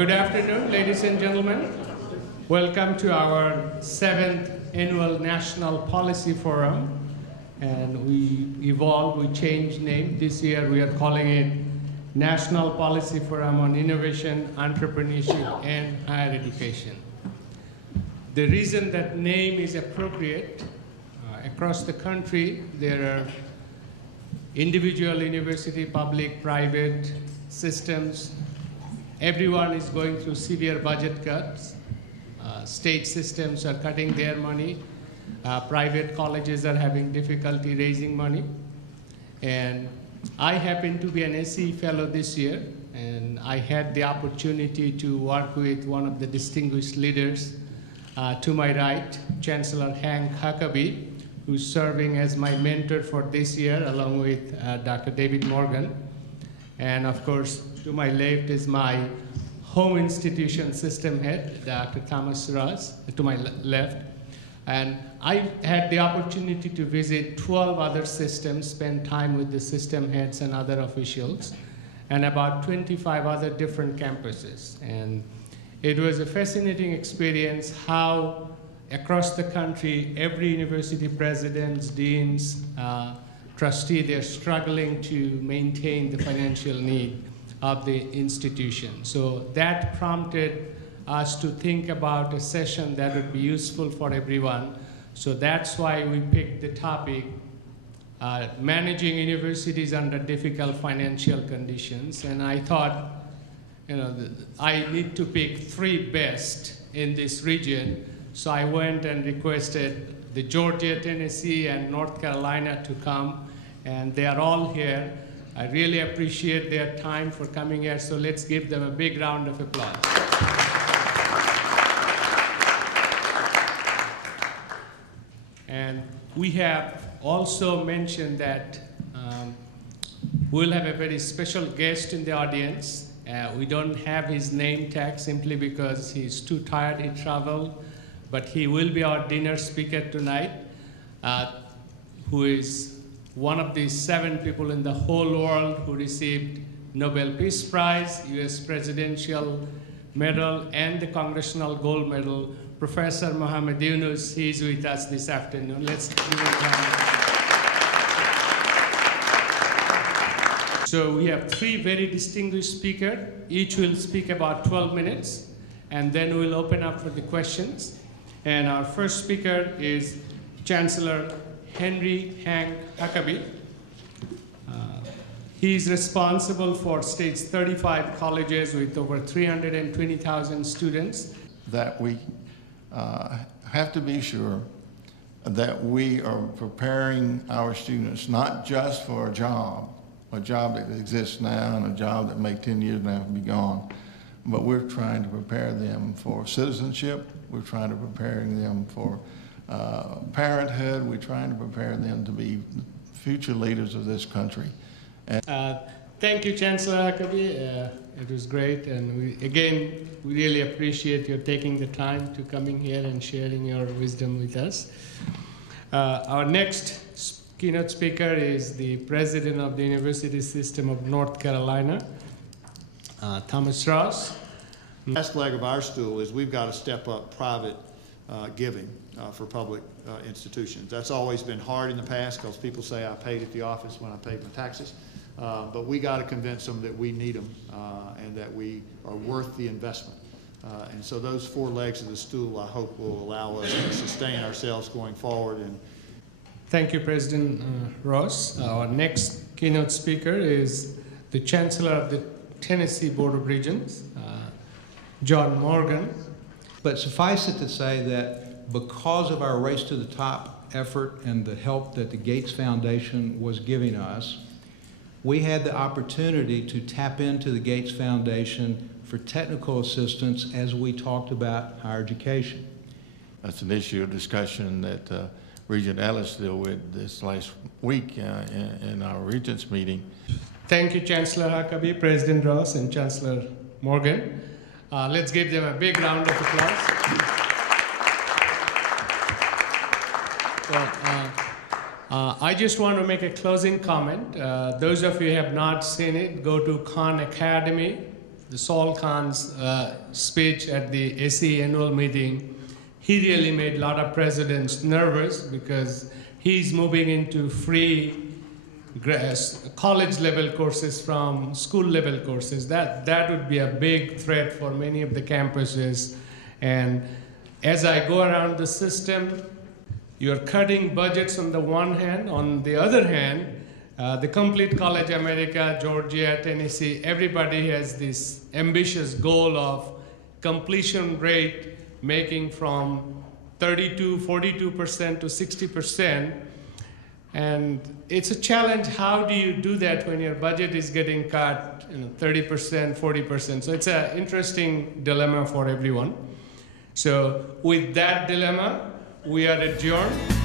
Good afternoon, ladies and gentlemen. Welcome to our 7th Annual National Policy Forum. And we changed name. This year we are calling it National Policy Forum on Innovation, Entrepreneurship, and Higher Education. The reason that name is appropriate, across the country, there are individual university, public, private systems. Everyone is going through severe budget cuts. State systems are cutting their money. Private colleges are having difficulty raising money. And I happen to be an SE fellow this year, and I had the opportunity to work with one of the distinguished leaders to my right, Chancellor Huckaby, who's serving as my mentor for this year, along with Dr. David Morgan. And of course, to my left is my home institution system head, Dr. Thomas Ross, to my left. And I had the opportunity to visit 12 other systems, spend time with the system heads and other officials, and about 25 other different campuses. And it was a fascinating experience how across the country, every university presidents, deans, trustee, they're struggling to maintain the financial need of the institution. So that prompted us to think about a session that would be useful for everyone. So that's why we picked the topic, managing universities under difficult financial conditions. And I thought, I need to pick 3 best in this region. So I went and requested the Georgia, Tennessee, and North Carolina to come, and they are all here. I really appreciate their time for coming here, so let's give them a big round of applause. And we have also mentioned that we'll have a very special guest in the audience. We don't have his name tag simply because he's too tired, he traveled, but he will be our dinner speaker tonight, who is one of the 7 people in the whole world who received Nobel Peace Prize, US Presidential Medal, and the Congressional Gold Medal, Professor Mohammad. He's with us this afternoon. Let's give him a round. So we have 3 very distinguished speakers. Each will speak about 12 minutes, and then we'll open up for the questions. And our first speaker is Chancellor Henry Hank Huckaby. He is responsible for state's 35 colleges with over 320,000 students. That we have to be sure that we are preparing our students not just for a job that exists now and a job that may 10 years now be gone, but we're trying to prepare them for citizenship. We're trying to prepare them for parenthood. We're trying to prepare them to be future leaders of this country. Thank you, Chancellor Huckaby. It was great, and we really appreciate your taking the time to coming here and sharing your wisdom with us. Our next keynote speaker is the President of the University System of North Carolina, Thomas Ross. The last leg of our stool is we've got to step up private giving for public institutions. That's always been hard in the past because people say I paid at the office when I paid my taxes. But we got to convince them that we need them and that we are worth the investment. And so those 4 legs of the stool, I hope, will allow us to sustain ourselves going forward. And thank you, President Ross. Our next keynote speaker is the Chancellor of the Tennessee Board of Regents, John Morgan. But suffice it to say that because of our Race to the Top effort and the help that the Gates Foundation was giving us, we had the opportunity to tap into the Gates Foundation for technical assistance as we talked about higher education. That's an issue of discussion that Regent Ellis dealt with this last week in our Regents meeting. Thank you, Chancellor Huckaby, President Ross, and Chancellor Morgan. Let's give them a big round of applause. I just want to make a closing comment. Those of you who have not seen it, go to Khan Academy Saul Khan's speech at the SE annual meeting, he really made a lot of presidents nervous because he's moving into free college level courses from school level courses. That would be a big threat for many of the campuses. And as I go around the system, you're cutting budgets on the one hand. On the other hand, the Complete College America, Georgia, Tennessee, everybody has this ambitious goal of completion rate making from 42% to 60%. And it's a challenge. How do you do that when your budget is getting cut 30%, 40%? So it's an interesting dilemma for everyone. So with that dilemma, we are adjourned.